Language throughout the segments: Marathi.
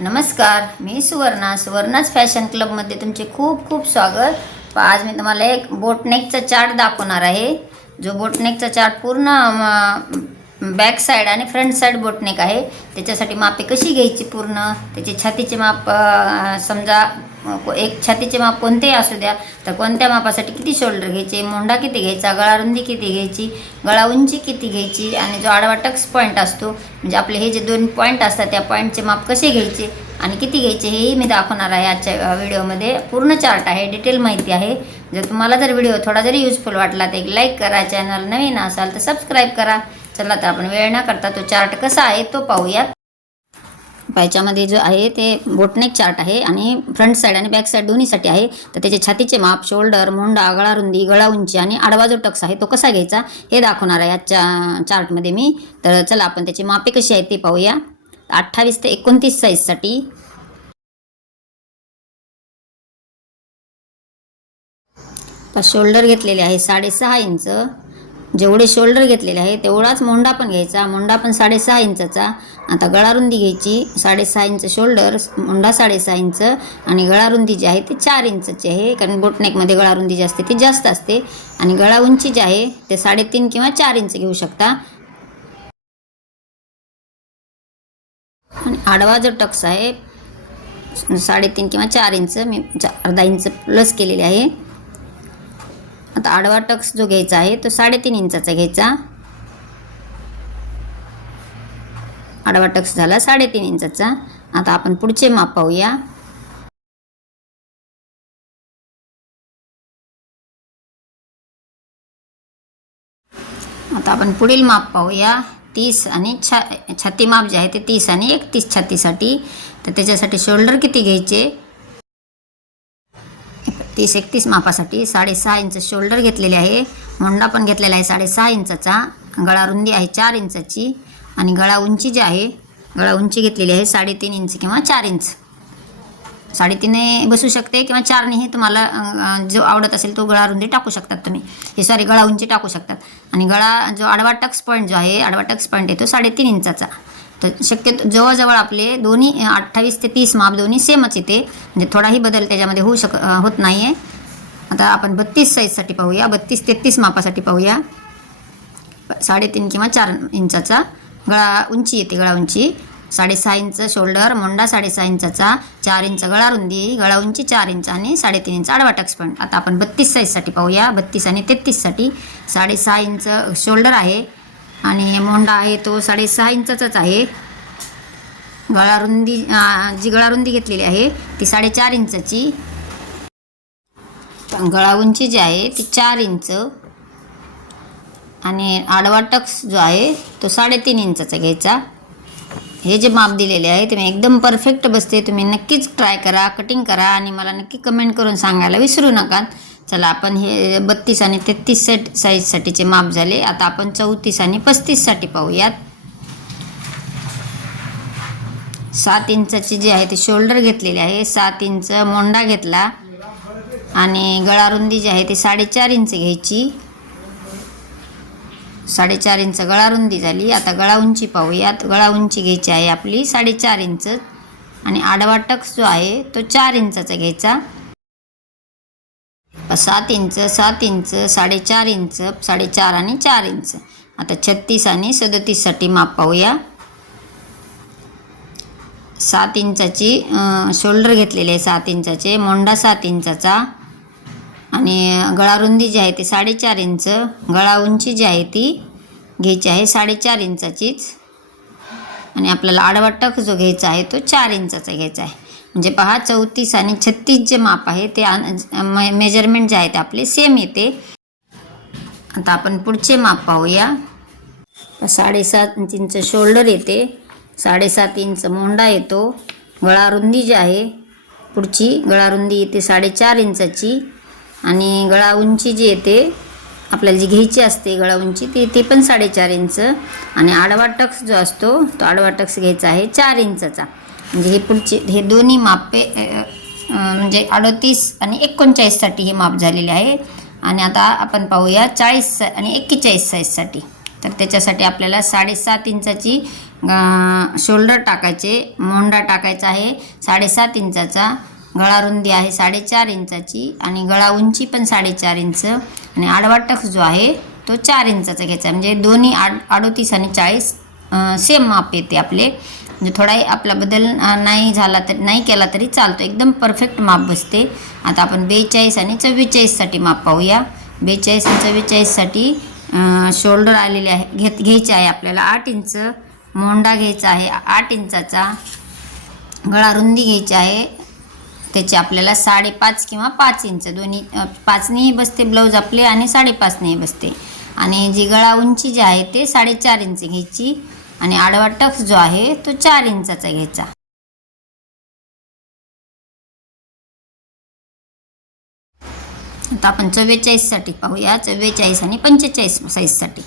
नमस्कार मी सुवर्णा. सुवर्णाच फॅशन क्लबमध्ये तुमचे खूप खूप स्वागत. आज मी तुम्हाला एक बोटनेकचा चार्ट दाखवणार आहे. जो बोटनेकचा चार्ट पूर्ण बॅक साईड आणि फ्रंट साईड बोटनेक आहे. त्याच्यासाठी मापे कशी घ्यायची पूर्ण? त्याचे छातीचे माप समजा एक छातीचे माप कोणतेही असू द्या तर कोणत्या मापासाठी किती शोल्डर घ्यायचे मोंडा किती घ्यायचा गळा रुंदी किती घ्यायची गळा उंची किती घ्यायची आणि जो आडवा टक्स पॉईंट असतो म्हणजे आपले हे जे दोन पॉईंट असतात त्या पॉईंटचे माप कसे घ्यायचे आणि किती घ्यायचे हेही मी दाखवणार आहे आजच्या व्हिडिओमध्ये. पूर्ण चार्ट आहे डिटेल माहिती आहे. जर तुम्हाला जर व्हिडिओ थोडा जरी युजफुल वाटला तर एक लाईक करा चॅनल नवीन असाल तर सबस्क्राईब करा. चला तर आपण वेळ न करता तो चार्ट कसा आहे तो पाहूयात. पायच्यामध्ये जो आहे ते बोटनेक चार्ट आहे आणि फ्रंट साईड आणि बॅक साईड दोन्हीसाठी आहे. तर त्याचे छातीचे माप शोल्डर मुंडा गळा रुंदी गळा उंची आणि आडवा जो टक्स आहे तो कसा घ्यायचा हे दाखवणार आहे आजच्या चार्टमध्ये मी. तर चला आपण त्याची मापे कशी आहेत ते पाहूया. अठ्ठावीस ते एकोणतीस साईजसाठी शोल्डर घेतलेले आहे साडेसहा इंच. जेवढे शोल्डर घेतलेले आहे तेवढाच मोंडा पण घ्यायचा. मोंडा पण साडेसहा इंचाचा. आता गळारुंदी घ्यायची. साडेसहा इंच शोल्डर मोंडा साडेसहा इंच आणि गळारुंदी जी आहे ती चार इंचची आहे. कारण बोटनेकमध्ये गळारुंदी जी असते ती जास्त असते. आणि गळा उंची जी आहे ते साडेतीन किंवा चार इंच घेऊ शकता. आणि आडवा जो टक्स आहे साडेतीन किंवा चार इंच मी चा अर्धा इंच प्लस केलेले आहे. आता आडवा टक्स जो घ्यायचा आहे तो साडेतीन इंचाचा घ्यायचा. आडवा टक्स झाला साडेतीन इंचाचा. आता आपण पुढचे माप पाहूया. आता आपण पुढील माप पाहूया. तीस आणि छा छाती माप जे आहे ते तीस आणि एकतीस छातीसाठी. तर त्याच्यासाठी शोल्डर किती घ्यायचे? तीस एकतीस मापासाठी साडेसहा इंच शोल्डर घेतलेले आहे. होंडा पण घेतलेला आहे साडेसहा इंचाचा. गळा रुंदी आहे चार इंचाची आणि गळा उंची जी आहे गळा उंची घेतलेली आहे साडेतीन इंच किंवा चार इंच. साडेतीने बसू शकते किंवा चारनेही तुम्हाला जो आवडत असेल तो गळा रुंदी टाकू शकतात तुम्ही. हे सॉरी गळा उंची टाकू शकतात. आणि गळा जो आडवा टक्स पॉईंट जो आहे आडवा टक्स पॉईंट आहे तो साडेतीन इंचाचा. तर शक्यतो जवळजवळ आपले दोन्ही अठ्ठावीस ते तीस माप दोन्ही सेमच येते. म्हणजे थोडाही बदल त्याच्यामध्ये होऊ शक होत नाही आहे आता आपण बत्तीस साईजसाठी पाहूया. बत्तीस तेहतीस मापासाठी पाहूया. साडेतीन किंवा चार इंचाचा गळा उंची येते गळा उंची. साडेसहा इंच शोल्डर मोंडा साडेसहा इंचाचा चार इंच गळा रुंदी गळा उंची चार इंच आणि साडेतीन इंच आडवा टक्स पॉईंट आता आपण बत्तीस साईजसाठी पाहूया. बत्तीस आणि तेहतीससाठी साडेसहा इंच शोल्डर आहे. आणि मोंडा आहे तो साडेसहा इंचाचाच आहे. गळा रुंदी जी गळा रुंदी घेतलेली आहे ती साडेचार इंचाची. गळा उंची जी आहे ती चार इंच. आणि आडवा टक्स जो आहे तो साडेतीन इंचाचा घ्यायचा. हे जे माप दिलेले आहे ते मी एकदम परफेक्ट बसते. तुम्ही नक्कीच ट्राय करा कटिंग करा आणि मला नक्की कमेंट करून सांगायला विसरू नका. चला आपण हे बत्तीस आणि तेहतीस सेट साईजसाठीचे माप झाले. आता आपण चौतीस आणि पस्तीससाठी पाहूयात. सात इंचाची जी आहे ती शोल्डर घेतलेली आहे. सात इंच मोंडा घेतला. आणि गळा रुंदी जी आहे ती साडेचार इंच घ्यायची. साडेचार इंच गळा रुंदी झाली. आता गळा उंची पाहूयात. गळा उंची घ्यायची आहे आपली साडेचार इंच. आणि आडवा टक्स जो आहे तो चार इंचाचा घ्यायचा. सात इंच सात इंच साडेचार इंच साडेचार आणि चार इंच. आता छत्तीस आणि सदतीससाठी माप पाहूया. सात इंचाची शोल्डर घेतलेली आहे सात इंचाचे. मोंडा सात इंचाचा. आणि गळा रुंदी जी आहे ती साडेचार इंच. गळा उंची जी आहे ती घ्यायची आहे साडेचार इंचाचीच. आणि आपल्याला आडवा टक जो घ्यायचा आहे तो चार इंचाचा घ्यायचा आहे. म्हणजे पहा चौतीस आणि छत्तीस जे माप आहे ते मेजरमेंट जे आहे ते आपले सेम येते. आता आपण पुढचे माप पाहूया. साडेसात इंच शोल्डर येते. साडेसात इंच मोंडा येतो. गळा रुंदी जी आहे पुढची गळा रुंदी येते साडेचार इंचाची. आणि गळा उंची जी येते आपल्याला जी घ्यायची असते गळा उंची ती ती पण साडेचार इंच. आणि आडवा टक्स जो असतो तो आडवा टक्स घ्यायचा आहे चार इंचाचा. म्हणजे हे पुढचे हे दोन्ही मापे म्हणजे अडतीस आणि एकोणचाळीससाठी हे माप झालेले आहे. आणि आता आपण पाहूया चाळीस आणि एक्केचाळीस साईजसाठी तर त्याच्यासाठी आपल्याला साडेसात इंचाची शोल्डर टाकायचे मोंडा टाकायचा आहे. साडेसात इंचाचा गळा रुंदी आहे साडेचार इंचाची आणि गळा उंची पण साडेचार इंच. आणि आडवा टक्स जो आहे तो चार इंचाचा घ्यायचा म्हणजे दोन्ही आड अडोतीस आणि चाळीस सेम माप येते आपले. म्हणजे थोडाही आपला बदल नाही झाला तर नाही केला तरी चालतो. एकदम परफेक्ट माप बसते. आता आपण बेचाळीस आणि चव्वेचाळीससाठी माप पाहूया. बेचाळीस आणि चव्वेचाळीससाठी शोल्डर आलेले आहे घेत घ्यायचे आहे आपल्याला आठ इंच. मोंडा घ्यायचा आहे आठ इंचाचा. गळा रुंदी घ्यायची आहे. त्याची आपल्याला साडेपाच किंवा पाच इंच. दोन्ही पाचनेही बसते ब्लाऊज आपले आणि साडेपाचनेही बसते. आणि जी गळा उंची जी आहे ते साडेचार इंच घ्यायची. आणि आडवा टक्स जो आहे तो चार इंचाचा घ्यायचा. आता आपण चव्वेचाळीससाठी पाहूया. चव्वेचाळीस आणि पंचेचाळीस साईजसाठी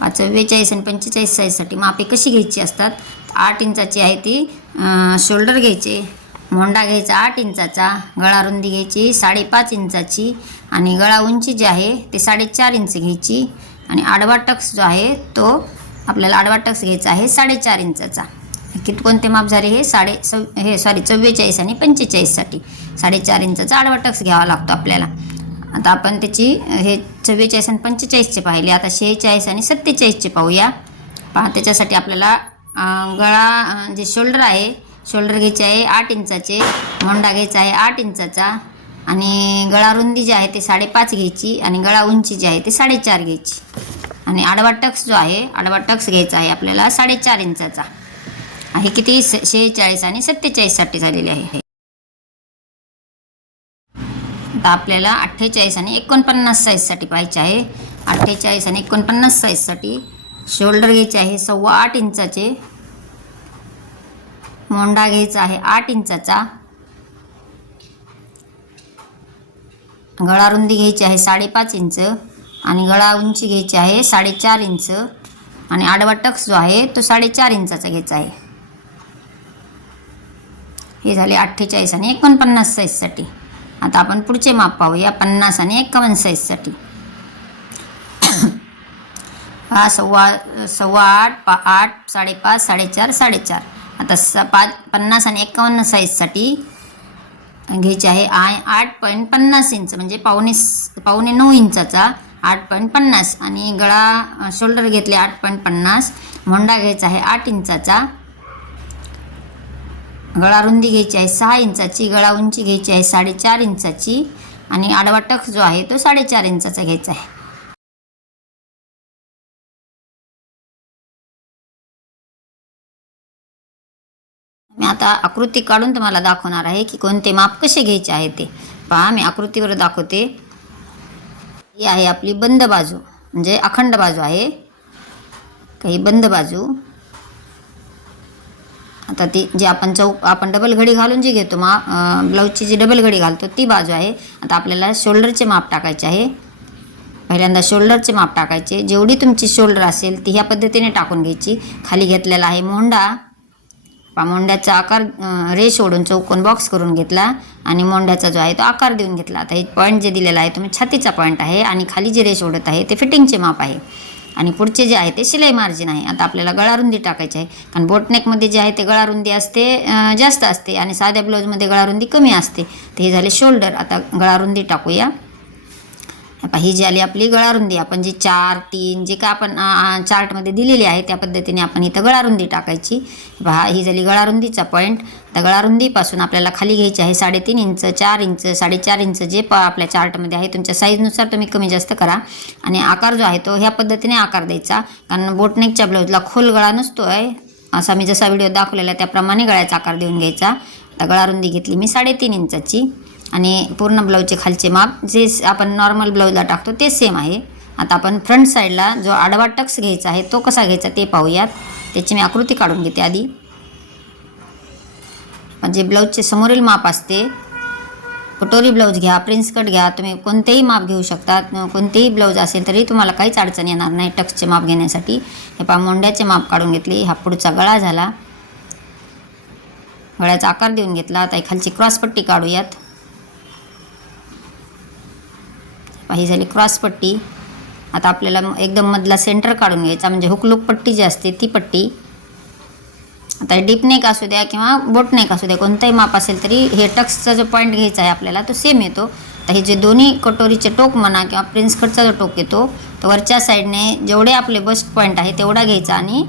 पाच चव्वेचाळीस आणि पंचेचाळीस साईजसाठी मापे कशी घ्यायची असतात? आठ इंचाची आहे ती. शोल्डर घ्यायचे. मोंडा घ्यायचा आठ इंचाचा. गळा रुंदी घ्यायची साडेपाच इंचाची. आणि गळा उंची जी आहे ते साडेचार इंच घ्यायची. आणि आडवा टक्स जो आहे तो आपल्याला आडवा टक्स घ्यायचा आहे साडेचार इंचाचा. किती कोणते माप झाले हे? साडे सव हे सॉरी चव्वेचाळीस आणि पंचेचाळीससाठी. साडेचार इंचाचा आडवा टक्स घ्यावा लागतो आपल्याला. आता आपण त्याची हे चव्वेचाळीस आणि पंचेचाळीसचे पाहिले. आता शेहेचाळीस आणि सत्तेचाळीसचे पाहूया. पहा त्याच्यासाठी आपल्याला गळा जे शोल्डर आहे शोल्डर घ्यायचे आहे आठ इंचाचे मोंडा घ्यायचा आहे आठ इंचाचा आणि गळा रुंदी जी आहे ते साडेपाच घ्यायची आणि गळा उंची जी आहे ते साडेचार घ्यायची. आणि आडवा टक्स जो आहे आडवा टक्स घ्यायचा आहे आपल्याला साडेचार इंचाचा. हे किती? शेहेचाळीस आणि सत्तेचाळीससाठी झालेले आहे आता आपल्याला अठ्ठेचाळीस आणि एकोणपन्नास साईजसाठी पाहिजे आहे. अठ्ठेचाळीस आणि एकोणपन्नास साईजसाठी शोल्डर घ्यायचे आहे सव्वा आठ इंचाचे. मोंडा घ्यायचा आहे आठ इंचाचा. गळा रुंदी घ्यायची आहे साडेपाच इंच. आणि गळा उंची घ्यायची आहे साडेचार इंच. आणि आडवा टक्स जो आहे तो साडेचार इंचाचा घ्यायचा आहे. हे झाले अठ्ठेचाळीस आणि एकोणपन्नास साईजसाठी. आता आपण पुढचे माप पाहूया पन्नास आणि एकावन्न साईजसाठी. हा सव्वा सव्वा आठ पा आठ साडेपाच साडेचार साडेचार. आता स पाच पन्नास आणि एकावन्न साईजसाठी घ्यायचे आहे आय आठ पॉईंट पन्नास इंच म्हणजे पावणे स- पावणे नऊ इंचाचा आठ पॉईंट पन्नास आणि गळा शोल्डर घेतले आठ पॉईंट पन्नास मोंडा घ्यायचा आहे आठ इंचाचा. गळा रुंदी घ्यायची आहे सहा इंचाची गळा उंची घ्यायची आहे साडेचार इंचाची आणि आडवा टक जो आहे तो साडेचार इंचाचा घ्यायचा आहे. मी आता आकृती काढून तुम्हाला दाखवणार आहे की कोणते माप कसे घ्यायचे आहे ते. पहा मी आकृतीवर दाखवते. ही आहे आपली बंद बाजू म्हणजे अखंड बाजू आहे. काही बंद बाजू. आता ती जी आपण चौक आपण डबल घडी घालून जी घेतो मा ब्लाऊजची जी डबल घडी घालतो ती बाजू आहे. आता आपल्याला शोल्डरचे माप टाकायचे आहे. पहिल्यांदा शोल्डरचे माप टाकायचे. जेवढी तुमची शोल्डर असेल ती ह्या पद्धतीने टाकून घ्यायची. खाली घेतलेला आहे मोंडा पा मोंड्याचा आकार रे सोडून ओढून चौकोन बॉक्स करून घेतला आणि मोंड्याचा जो आहे तो आकार देऊन घेतला. आता हे पॉईंट जे दिलेला आहे तुम्ही छातीचा पॉईंट आहे आणि खाली जे रे ओढत आहे ते फिटिंगचे माप आहे. आणि पुढचे जे आहे ते शिलाई मार्जिन आहे. आता आपल्याला गळारुंदी टाकायची आहे. कारण बोटनेकमध्ये जे आहे ते गळारुंदी असते जास्त असते आणि साध्या ब्लाऊजमध्ये गळारुंदी कमी असते. ते हे झाले शोल्डर आता गळारुंदी टाकूया. आता ही जी आली आपली गळारुंदी आपण जी चार तीन जे काय आपण चार्टमध्ये दिलेली आहे त्या पद्धतीने आपण इथं गळारुंदी टाकायची. पहा ही झाली गळारुंदीचा पॉईंट तर गळारुंदीपासून आपल्याला खाली घ्यायची आहे साडेतीन इंच चार इंच साडेचार इंच जे प आपल्या चार्टमध्ये आहे तुमच्या साईजनुसार तुम्ही कमी जास्त करा. आणि आकार जो आहे तो ह्या पद्धतीने आकार द्यायचा. कारण बोटनेकच्या ब्लाऊजला खोल गळा नसतो आहे असा मी जसा व्हिडिओ दाखवलेला त्याप्रमाणे गळ्याचा आकार देऊन घ्यायचा. आता गळारुंदी घेतली मी साडेतीन इंचाची. आणि पूर्ण ब्लाऊजचे खालचे माप जे आपण नॉर्मल ब्लाऊजला टाकतो ते सेम आहे. आता आपण फ्रंट साईडला जो आडवा टक्स घ्यायचा आहे तो कसा घ्यायचा ते पाहूयात. त्याची मी आकृती काढून घेते आधी. म्हणजे ब्लाऊजचे समोरील माप असते. कटोरी ब्लाऊज घ्या प्रिन्स कट घ्या तुम्ही कोणतेही माप घेऊ शकता कोणतेही ब्लाऊज असेल तरी तुम्हाला काहीच अडचण येणार नाही टक्सचे माप घेण्यासाठी. हे पहा मोंड्याचे माप काढून घेतले. हा पुढचा गळा झाला. गळ्याचा आकार देऊन घेतला. आता खालची क्रॉसपट्टी काढूयात. ही झाली क्रॉसपट्टी आता आपल्याला एकदम मधला सेंटर काढून घ्यायचा म्हणजे हुकलूक पट्टी जी असते ती पट्टी. आता डीप नेक असू द्या किंवा बोट नेक असू द्या कोणताही माप असेल तरी हे टक्सचा जो पॉईंट घ्यायचा आहे आपल्याला तो सेम येतो. तर हे जे दोन्ही कटोरीचे टोक म्हणा किंवा प्रिन्स कटचा जो टोक येतो तर वरच्या साईडने जेवढे आपले बस्ट पॉईंट आहे तेवढा घ्यायचा आणि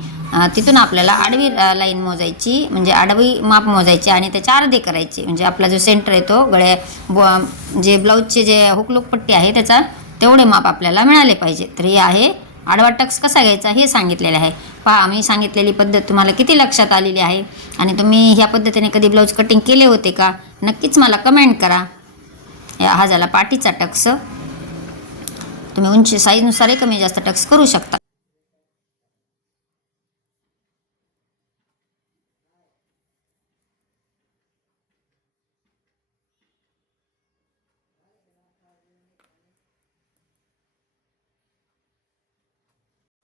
तिथून आपल्याला आडवी लाईन मोजायची म्हणजे आडवी माप मोजायची आणि त्याच्या अर्धे करायचे. म्हणजे आपला जो सेंटर येतो गळ्या ब जे ब्लाऊजचे जे हुकलुक पट्टी आहे त्याचा तेवढे माप आपल्याला मिळाले पाहिजे. तर हे आहे आडवा टक्स कसा घ्यायचा हे सांगितलेलं आहे. पहा मी सांगितलेली पद्धत तुम्हाला किती लक्षात आलेली आहे आणि तुम्ही ह्या पद्धतीने कधी ब्लाऊज कटिंग केले होते का? नक्कीच मला कमेंट करा. या हा झाला पाठीचा टक्स तुम्ही उंची साईजनुसारही कमी जास्त टक्स करू शकता.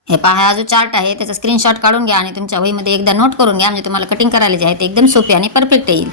हे पहा हा जो चार्ट आहे त्याचा स्क्रीनशॉट काढून घ्या आणि तुमच्या वहीमध्ये एकदा नोट करून घ्या. म्हणजे तुम्हाला कटिंग करायला जे आहे ते एकदम सोपे आणि परफेक्ट येईल.